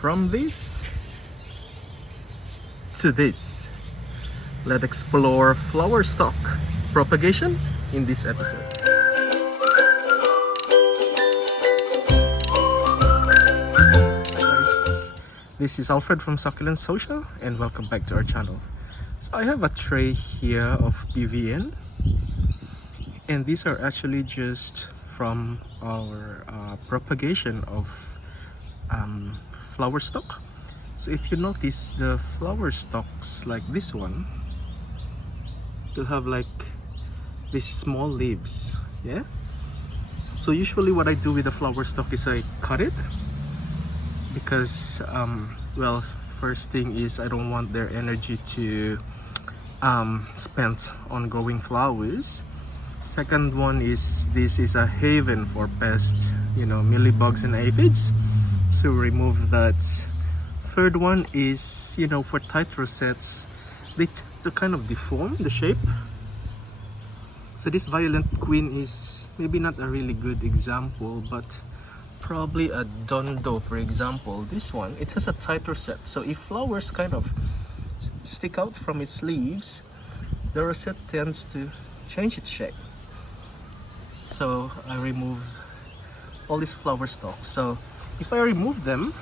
from this to this. Let's explore flower stalk propagation in this episode. This is Alfred from Succulent Social, and welcome back to our channel. So I have a tray here of PVN, and these are actually just from our propagation of flower stalk. So if you notice, the flower stalks like this one will have like these small leaves, yeah. So usually what I do with the flower stalk is I cut it, because well, first thing is I don't want their energy to spent on growing flowers. Second one is this is a haven for pests, you know, mealybugs and aphids, so remove that. Third one is, you know, for tight rosettes, they tend to kind of deform the shape. So this violet queen is maybe not a really good example, but probably a dondo, for example. This one, it has a tight rosette, so if flowers kind of stick out from its leaves, the rosette tends to change its shape. So I remove all these flower stalks. So if I remove them,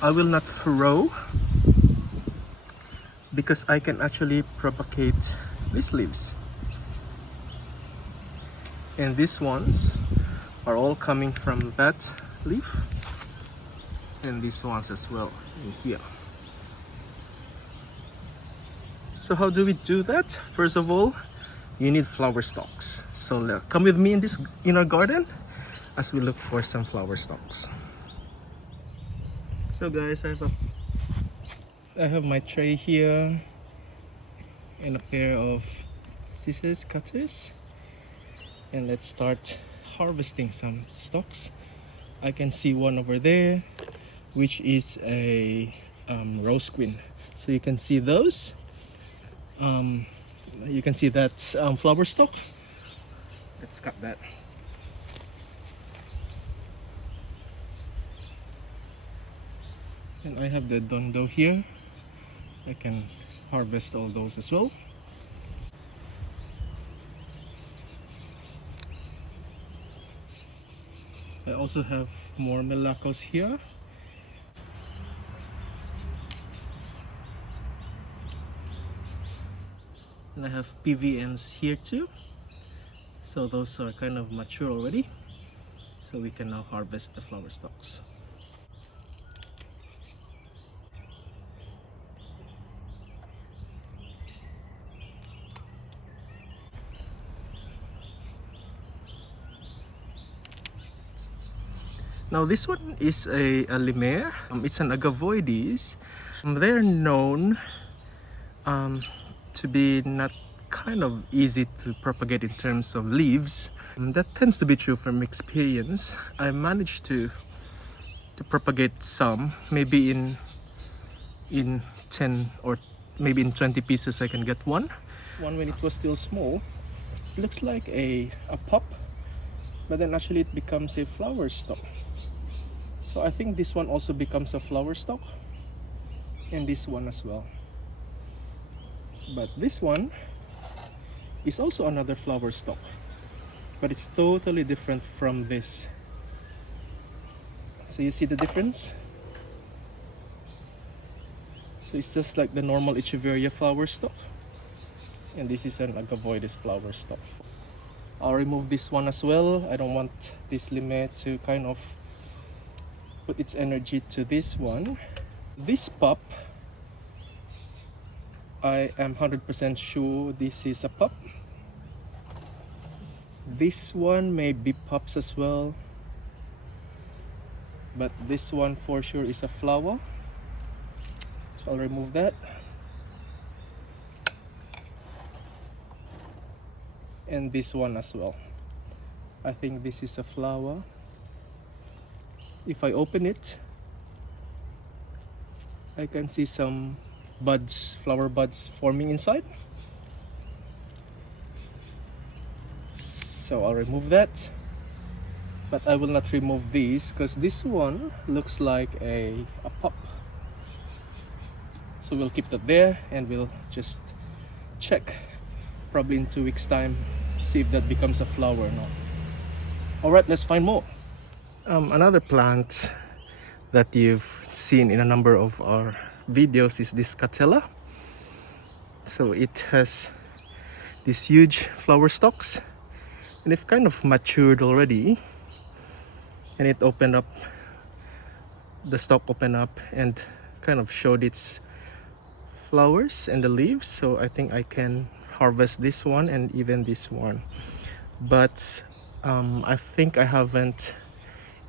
I will not throw, because I can actually propagate these leaves. And these ones are all coming from that leaf, and these ones as well in here. So how do we do that? First of all, you need flower stalks. So come with me in our garden as we look for some flower stalks. So guys, I have my tray here and a pair of scissors cutters, and let's start harvesting some stalks. I can see one over there, which is a rose queen. So you can see those. You can see that flower stalk. Let's cut that. And I have the dondo here. I can harvest all those as well. I also have more melacos here. And I have PVNs here too. So those are kind of mature already. So we can now harvest the flower stalks. Now this one is a limere. It's an agavoides. They're known to be not kind of easy to propagate in terms of leaves. That tends to be true from experience. I managed to propagate some, maybe in 10 or maybe in 20 pieces I can get one. One when it was still small, it looks like a pup, but then actually it becomes a flower stalk. So I think this one also becomes a flower stalk, and this one as well. But this one is also another flower stalk, but it's totally different from this. So you see the difference? So it's just like the normal Echeveria flower stalk, and this is an agavoides flower stalk. I'll remove this one as well. I don't want this limit to kind of put its energy to this one. This pup, I am 100% sure this is a pup. This one may be pups as well, but this one for sure is a flower. So I'll remove that. And this one as well. I think this is a flower. If I open it, I can see some buds, flower buds forming inside. So I'll remove that. but I will not remove these because this one looks like a pup. So we'll keep that there and we'll just check probably in 2 weeks time, see if that becomes a flower or not. Alright, let's find more. Another plant that you've seen in a number of our videos is this Katella. So it has these huge flower stalks and they've kind of matured already, and it opened up, the stalk opened up and kind of showed its flowers and the leaves. So I think I can harvest this one and even this one, but I think I haven't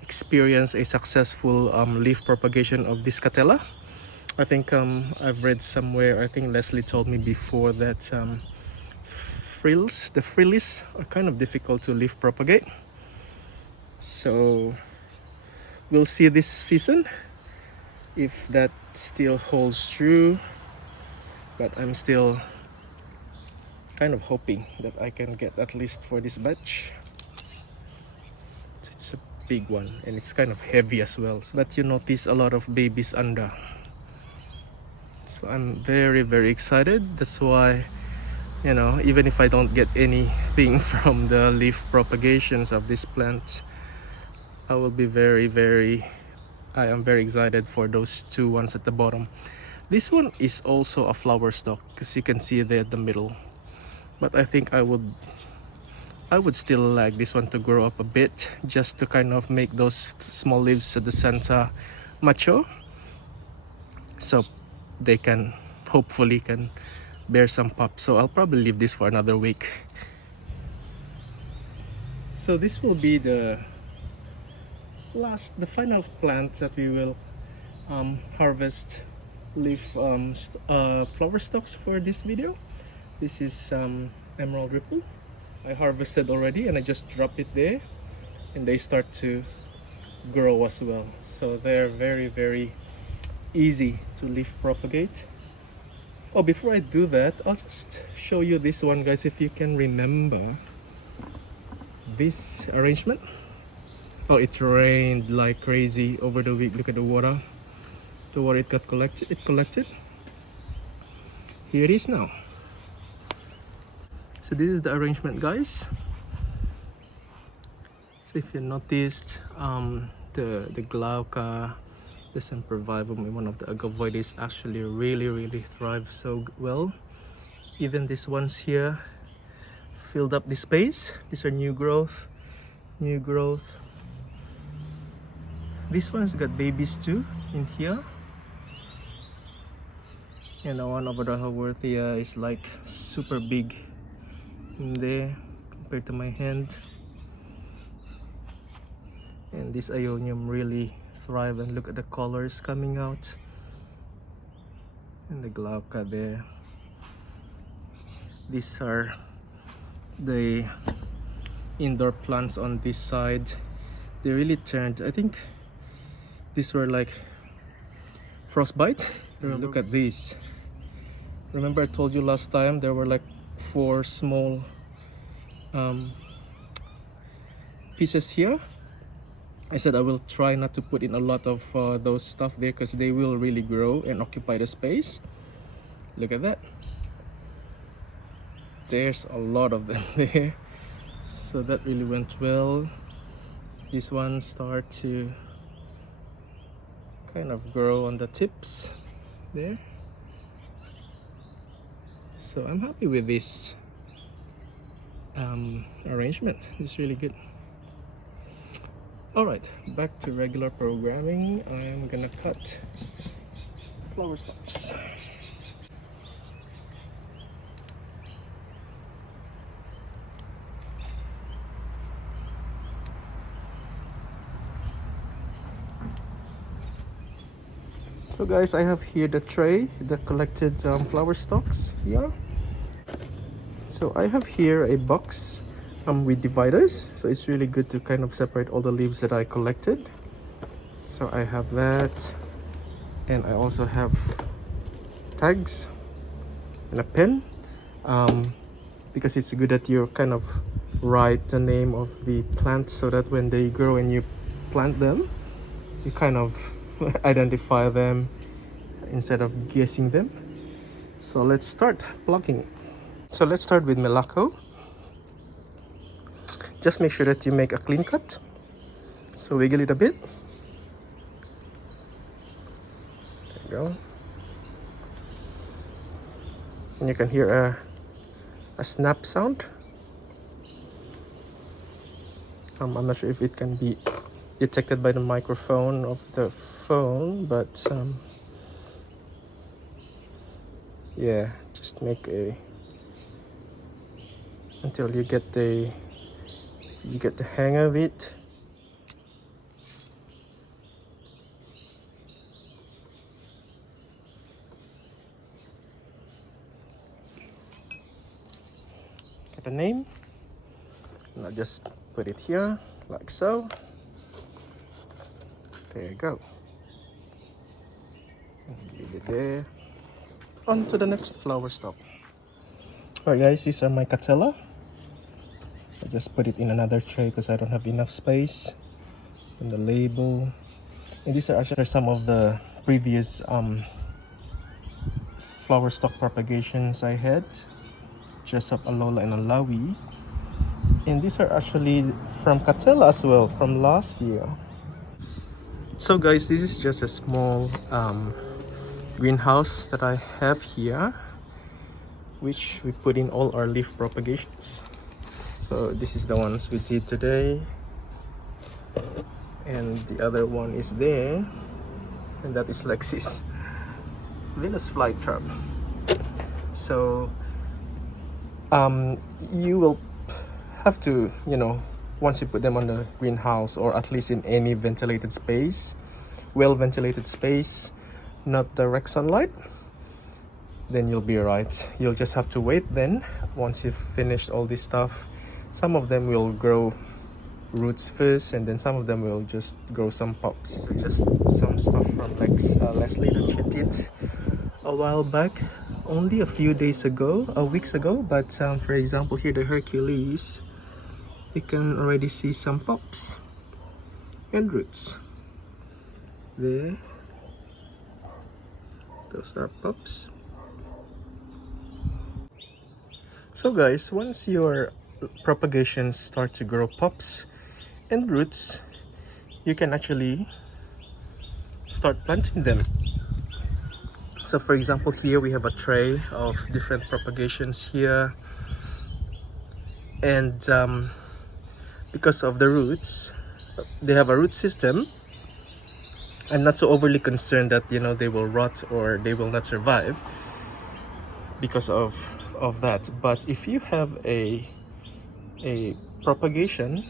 experienced a successful leaf propagation of this Katella. I think I've read somewhere, I think Leslie told me before that the frills are kind of difficult to leaf propagate. So we'll see this season if that still holds true, but I'm still kind of hoping that I can get at least for this batch. It's a big one and it's kind of heavy as well, but you notice a lot of babies under. So I'm very excited. That's why, you know, even if I don't get anything from the leaf propagations of this plant, I will be I am very excited for those two ones at the bottom. This one is also a flower stalk because you can see there at the middle, but I think I would still like this one to grow up a bit, just to kind of make those small leaves at the center mature, so they can hopefully bear some pups. So I'll probably leave this for another week. So this will be the final plant that we will harvest leaf flower stalks for this video. This is emerald ripple. I harvested already and I just drop it there and they start to grow as well. So they're very easy to leaf propagate. Oh, before I do that, I'll just show you this one, guys, if you can remember this arrangement. Oh, it rained like crazy over the week. Look at the water it got collected. Here it is now. So this is the arrangement, guys. So if you noticed, the glauca, the sempervivum, and one of the agavoides actually really thrive so well. Even these ones here filled up the space. These are new growth. This one's got babies too in here, and the one over the Haworthia is like super big in there compared to my hand. And this Ionium really thrive, and look at the colors coming out, and the glauca there. These are the indoor plants on this side. They really turned, I think these were like frostbite. Look at these. Remember I told you last time there were like 4 small pieces here? I said I will try not to put in a lot of those stuff there because they will really grow and occupy the space. Look at that. There's a lot of them there. So that really went well. This one start to kind of grow on the tips there. So I'm happy with this arrangement. It's really good. Alright, back to regular programming. I'm gonna cut flower stalks. So guys, I have here the tray, the collected flower stalks here. So I have here a box with dividers, so it's really good to kind of separate all the leaves that I collected. So I have that, and I also have tags and a pen, because it's good that you're kind of write the name of the plant so that when they grow and you plant them, you kind of identify them instead of guessing them. So let's start plucking. So let's start with Melako. Just make sure that you make a clean cut. So wiggle it a bit. There you go. And you can hear a snap sound. I'm not sure if it can be detected by the microphone of the phone, but yeah, just make a until you get the hang of it. Get a name. And I'll just put it here like so. There you go. Leave it there. On to the next flower stalk. Alright guys, these are my Katella. I just put it in another tray because I don't have enough space. And the label. And these are actually some of the previous flower stalk propagations I had. Jessup, Alola, and Alawi. And these are actually from Katella as well, from last year. So guys, this is just a small greenhouse that I have here, which we put in all our leaf propagations. So this is the ones we did today, and the other one is there, and that is Lexi's Venus flytrap. So you will have to, you know, once you put them on the greenhouse, or at least in any ventilated space, well ventilated space, not direct sunlight, then you'll be right. You'll just have to wait then. Once you've finished all this stuff, some of them will grow roots first, and then some of them will just grow some pups. So just some stuff from Leslie that she did a while back, only a few days ago, weeks ago. But for example, here the Hercules, you can already see some pups and roots there. Those are pups. So guys, once your propagations start to grow pups and roots, you can actually start planting them. So for example, here we have a tray of different propagations here, and because of the roots, they have a root system. I'm not so overly concerned that, you know, they will rot or they will not survive because of that. But if you have a propagation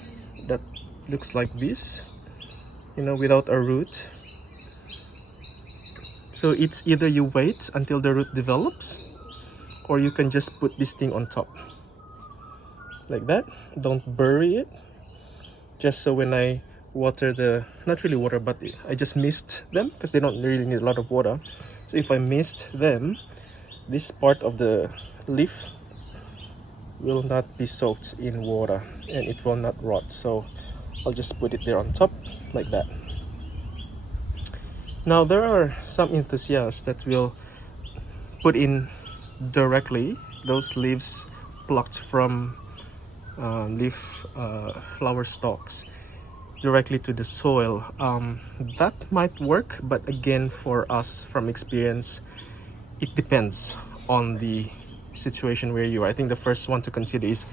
that looks like this, you know, without a root, so it's either you wait until the root develops, or you can just put this thing on top like that. Don't bury it, just so when I water the, not really water, but I just mist them, because they don't really need a lot of water. So if I mist them, this part of the leaf will not be soaked in water and it will not rot. So I'll just put it there on top like that. Now there are some enthusiasts that will put in directly those leaves plucked from leaf flower stalks directly to the soil. That might work, but again, for us from experience, it depends on the situation where you are. I think the first one to consider is,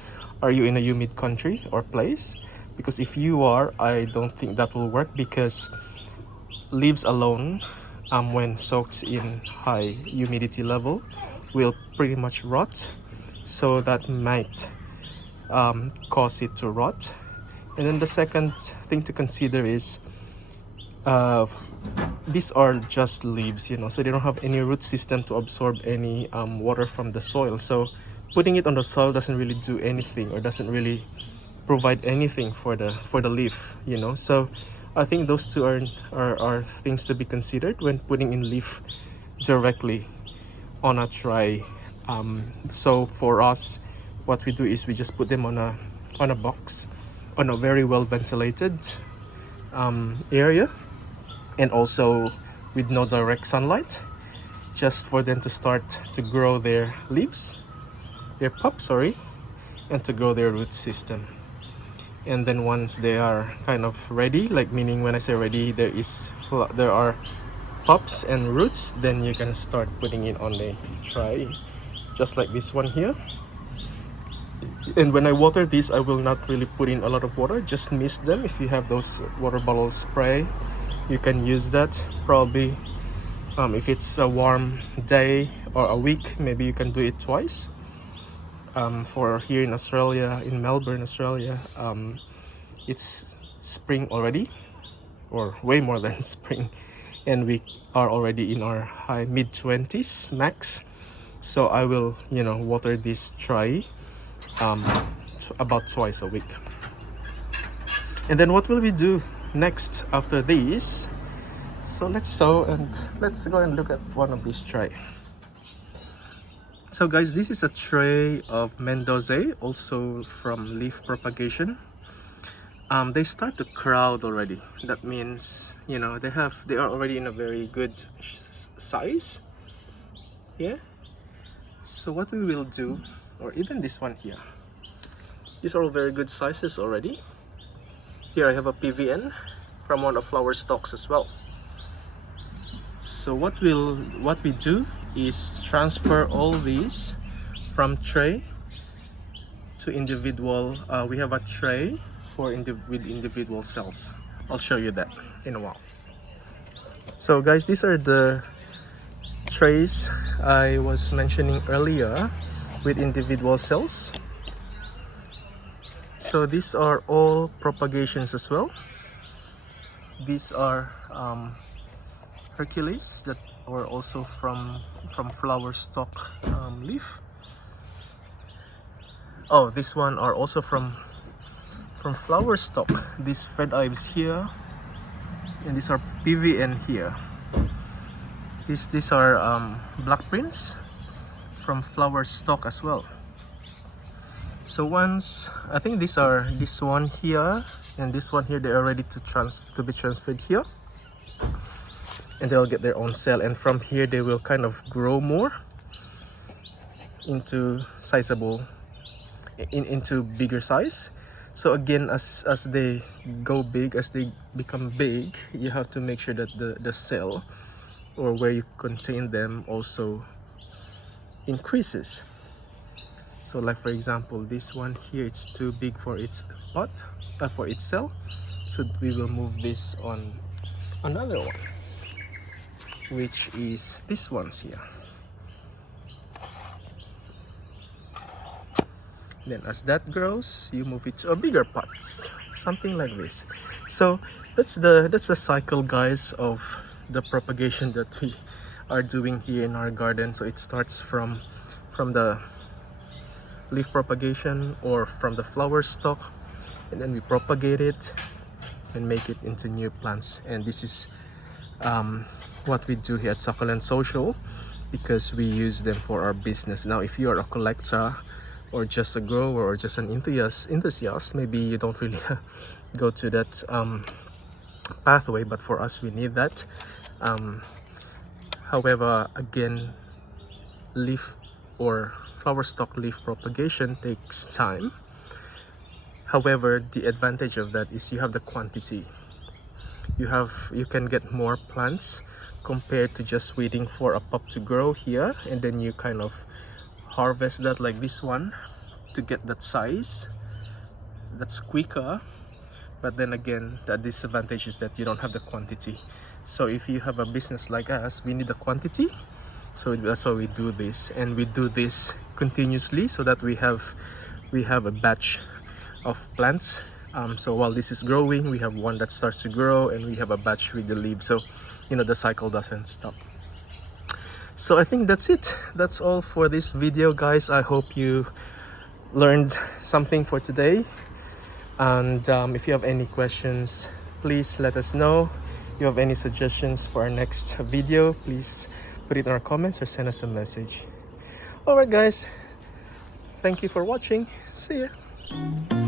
are you in a humid country or place? Because if you are, I don't think that will work, because leaves alone, when soaked in high humidity level, will pretty much rot. So that might cause it to rot. And then the second thing to consider is these are just leaves, you know, so they don't have any root system to absorb any water from the soil. So putting it on the soil doesn't really do anything, or doesn't really provide anything for the leaf, you know. So I think those two are things to be considered when putting in leaf directly on a tray. So for us, what we do is we just put them on a on a box, on a very well ventilated area, and also with no direct sunlight, just for them to start to grow their leaves, their pups, sorry, and to grow their root system. And then once they are kind of ready, like meaning when I say ready, there are pups and roots, then you can start putting it on the tray, just like this one here. And when I water these, I will not really put in a lot of water, just mist them. If you have those water bottle spray, you can use that. Probably if it's a warm day or a week, maybe you can do it twice. For here in Australia, in Melbourne, Australia, it's spring already, or way more than spring, and we are already in our high mid-20s max. So I will, you know, water this tray about twice a week. And then what will we do next after these? So let's sow, and let's go and look at one of these tray. So guys, this is a tray of Mendoza, also from leaf propagation. They start to crowd already. That means, you know, they are already in a very good size. Yeah. So what we will do, or even this one here, these are all very good sizes already. Here I have a PVN from one of flower stalks as well. So what we do is transfer all these from tray to individual. We have a tray with individual cells. I'll show you that in a while. So guys, these are the trays I was mentioning earlier with individual cells. So these are all propagations as well. These are Hercules that are also from flower stalk leaf. Oh, this one are also from flower stalk. These red ives here, and these are PVN here. These are black prints from flower stalk as well. So once, I think this one here and this one here, they are ready to be transferred here, and they'll get their own cell, and from here they will kind of grow more into into bigger size. So again, as they go big, as they become big, you have to make sure that the cell, or where you contain them, also increases. So like for example, this one here, it's too big for its pot, for its cell, so we will move this on another one, which is this one's here. Then as that grows, you move it to a bigger pot, something like this. So that's the cycle, guys, of the propagation that we are doing here in our garden. So it starts from the leaf propagation or from the flower stalk, and then we propagate it and make it into new plants. And this is what we do here at Succulent Social, because we use them for our business. Now if you are a collector or just a grower or just an enthusiast, maybe you don't really go to that pathway, but for us we need that. However, again, leaf or flower stalk leaf propagation takes time. However, the advantage of that is you have the quantity. You can get more plants compared to just waiting for a pup to grow here, and then you kind of harvest that like this one to get that size. That's quicker, but then again, the disadvantage is that you don't have the quantity. So if you have a business like us, we need the quantity. So that's why we do this, and we do this continuously so that we have a batch of plants. So while this is growing, we have one that starts to grow, and we have a batch with the leaves, so you know the cycle doesn't stop. So I think that's it. That's all for this video, guys. I hope you learned something for today, and if you have any questions, please let us know. If you have any suggestions for our next video, please put it in our comments or send us a message. Alright guys, thank you for watching. See ya.